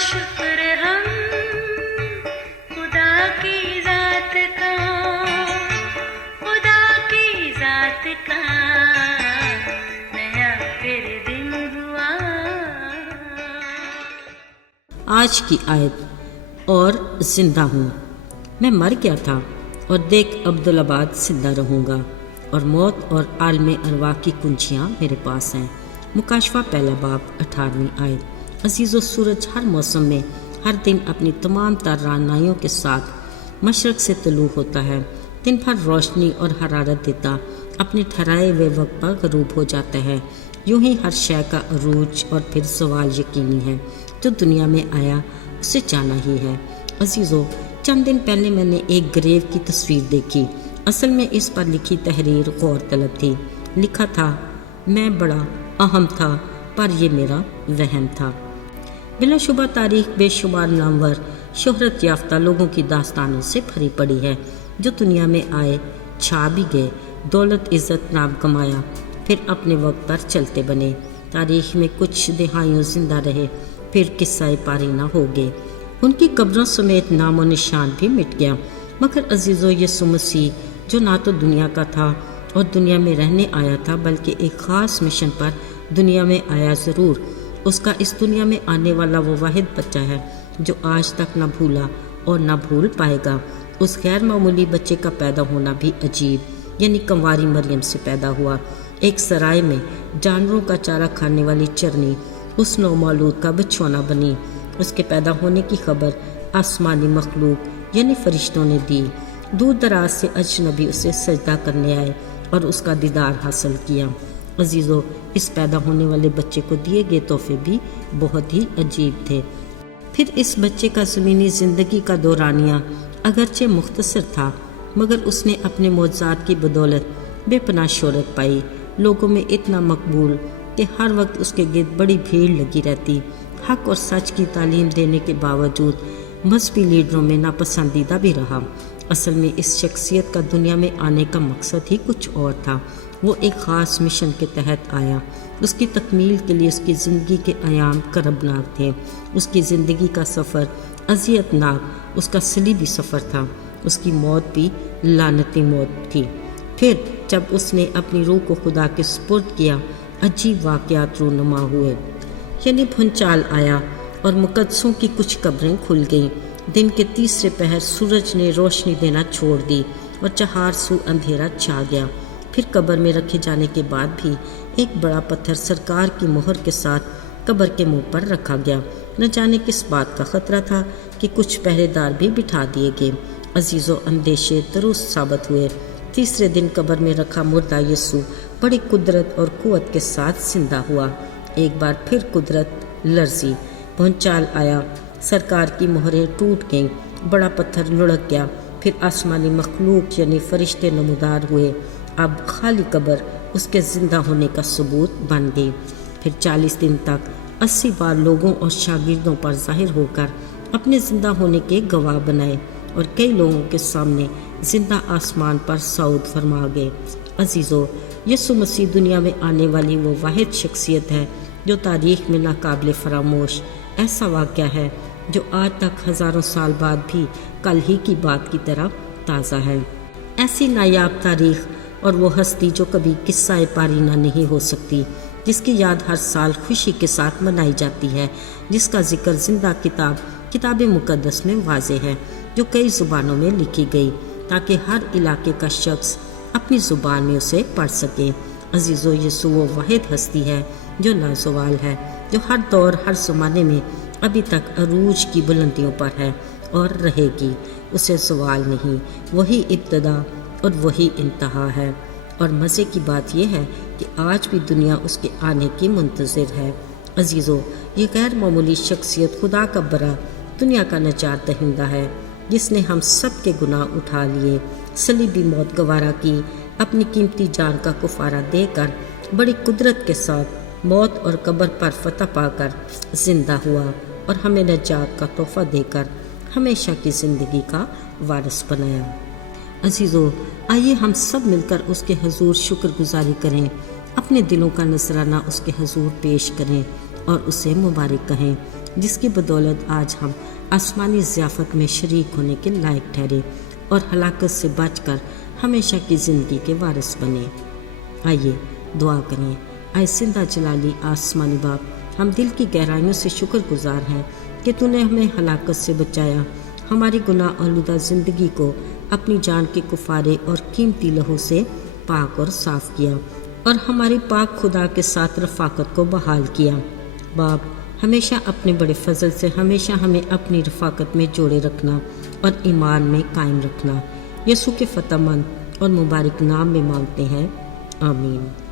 شکر ہم خدا کی ذات کا، خدا کی ذات کا نیا پھر دن ہوا۔ آج کی آیت، اور زندہ ہوں، میں مر گیا تھا اور دیکھ عبدالآباد زندہ رہوں گا، اور موت اور عالم ارواح کی کنجیاں میرے پاس ہیں۔ مکاشفہ پہلا باب 18ویں آیت۔ عزیزو، سورج ہر موسم میں ہر دن اپنی تمام تر رعنائیوں کے ساتھ مشرق سے طلوع ہوتا ہے، دن بھر روشنی اور حرارت دیتا اپنے ٹھہرائے ہوئے وقت پر غروب ہو جاتا ہے۔ یوں ہی ہر شے کا عروج اور پھر زوال یقینی ہے۔ جو دنیا میں آیا اسے جانا ہی ہے۔ عزیزو، چند دن پہلے میں نے ایک گریو کی تصویر دیکھی۔ اصل میں اس پر لکھی تحریر غور طلب تھی۔ لکھا تھا، میں بڑا اہم تھا پر یہ میرا وہم تھا۔ بلا شبہ تاریخ بے شمار نامور شہرت یافتہ لوگوں کی داستانوں سے بھری پڑی ہے، جو دنیا میں آئے، چھا بھی گئے، دولت عزت نام کمایا، پھر اپنے وقت پر چلتے بنے۔ تاریخ میں کچھ دہائیوں زندہ رہے، پھر قصہ پاری نہ ہو گئے، ان کی قبروں سمیت نام و نشان بھی مٹ گیا۔ مگر عزیزو، یسوع مسیح جو نہ تو دنیا کا تھا اور دنیا میں رہنے آیا تھا، بلکہ ایک خاص مشن پر دنیا میں آیا ضرور، اس کا اس دنیا میں آنے والا وہ واحد بچہ ہے جو آج تک نہ بھولا اور نہ بھول پائے گا۔ اس غیر معمولی بچے کا پیدا ہونا بھی عجیب، یعنی کنواری مریم سے پیدا ہوا۔ ایک سرائے میں جانوروں کا چارہ کھانے والی چرنی اس نومولود کا بچھونا بنی۔ اس کے پیدا ہونے کی خبر آسمانی مخلوق یعنی فرشتوں نے دی۔ دور دراز سے اجنبی اسے سجدہ کرنے آئے اور اس کا دیدار حاصل کیا۔ عزیزو، اس پیدا ہونے والے بچے کو دیے گئے تحفے بھی بہت ہی عجیب تھے۔ پھر اس بچے کا زمینی زندگی کا دورانیہ اگرچہ مختصر تھا، مگر اس نے اپنے معجزات کی بدولت بے پناہ شہرت پائی، لوگوں میں اتنا مقبول کہ ہر وقت اس کے گرد بڑی بھیڑ لگی رہتی۔ حق اور سچ کی تعلیم دینے کے باوجود مذہبی لیڈروں میں ناپسندیدہ بھی رہا۔ اصل میں اس شخصیت کا دنیا میں آنے کا مقصد ہی کچھ اور تھا۔ وہ ایک خاص مشن کے تحت آیا۔ اس کی تکمیل کے لیے اس کی زندگی کے ایام کربناک تھے۔ اس کی زندگی کا سفر اذیت ناک، اس کا صلیبی سفر تھا۔ اس کی موت بھی لعنتی موت تھی۔ پھر جب اس نے اپنی روح کو خدا کے سپرد کیا، عجیب واقعات رونما ہوئے، یعنی بھونچال آیا اور مقدسوں کی کچھ قبریں کھل گئیں۔ دن کے تیسرے پہر سورج نے روشنی دینا چھوڑ دی اور چہار سو اندھیرا چھا گیا۔ پھر قبر میں رکھے جانے کے بعد بھی ایک بڑا پتھر سرکار کی مہر کے ساتھ قبر کے منہ پر رکھا گیا۔ نہ جانے کس بات کا خطرہ تھا کہ کچھ پہرے دار بھی بٹھا دیے گئے۔ عزیزو، اندیشے درست ثابت ہوئے۔ تیسرے دن قبر میں رکھا مردہ یسوع بڑی قدرت اور قوت کے ساتھ زندہ ہوا۔ ایک بار پھر قدرت لرزی، بھونچال آیا، سرکار کی مہریں ٹوٹ گئیں، بڑا پتھر لڑک گیا۔ پھر آسمانی مخلوق یعنی فرشتے نمودار ہوئے۔ اب خالی قبر اس کے زندہ ہونے کا ثبوت بن گئی۔ پھر 40 دن تک 80 بار لوگوں اور شاگردوں پر ظاہر ہو کر اپنے زندہ ہونے کے گواہ بنائے، اور کئی لوگوں کے سامنے زندہ آسمان پر صعود فرما گئے۔ عزیزو، یسوع مسیح دنیا میں آنے والی وہ واحد شخصیت ہے جو تاریخ میں ناقابل فراموش ایسا واقعہ ہے جو آج تک ہزاروں سال بعد بھی کل ہی کی بات کی طرح تازہ ہے۔ ایسی نایاب تاریخ اور وہ ہستی جو کبھی قصہ پارینہ نہیں ہو سکتی، جس کی یاد ہر سال خوشی کے ساتھ منائی جاتی ہے، جس کا ذکر زندہ کتاب مقدس میں واضح ہے، جو کئی زبانوں میں لکھی گئی تاکہ ہر علاقے کا شخص اپنی زبان میں اسے پڑھ سکے۔ عزیزو، یسوع وہ واحد ہستی ہے جو لازوال ہے، جو ہر دور ہر زمانے میں ابھی تک عروج کی بلندیوں پر ہے اور رہے گی۔ اسے زوال نہیں، وہی ابتدا اور وہی انتہا ہے۔ اور مزے کی بات یہ ہے کہ آج بھی دنیا اس کے آنے کی منتظر ہے۔ عزیزو، یہ غیر معمولی شخصیت خدا کا برا دنیا کا نجات دہندہ ہے، جس نے ہم سب کے گناہ اٹھا لیے، صلیبی موت گوارا کی، اپنی قیمتی جان کا کفارہ دے کر بڑی قدرت کے ساتھ موت اور قبر پر فتح پا کر زندہ ہوا، اور ہمیں نجات کا تحفہ دے کر ہمیشہ کی زندگی کا وارث بنایا۔ عزیزو، آئیے ہم سب مل کر اس کے حضور شکر گزاری کریں، اپنے دلوں کا نذرانہ اس کے حضور پیش کریں، اور اسے مبارک کہیں، جس کی بدولت آج ہم آسمانی ضیافت میں شریک ہونے کے لائق ٹھہرے اور ہلاکت سے بچ کر ہمیشہ کی زندگی کے وارث بنے۔ آئیے دعا کریں۔ اے زندہ جلالی آسمانی باپ، ہم دل کی گہرائیوں سے شکر گزار ہیں کہ تو نے ہمیں ہلاکت سے بچایا، ہماری گناہ آلودہ زندگی کو اپنی جان کے کفارے اور قیمتی لہو سے پاک اور صاف کیا اور ہماری پاک خدا کے ساتھ رفاقت کو بحال کیا۔ باپ، ہمیشہ اپنے بڑے فضل سے ہمیشہ ہمیں اپنی رفاقت میں جوڑے رکھنا اور ایمان میں قائم رکھنا۔ یسوع کے فتح مند اور مبارک نام میں مانگتے ہیں، آمین۔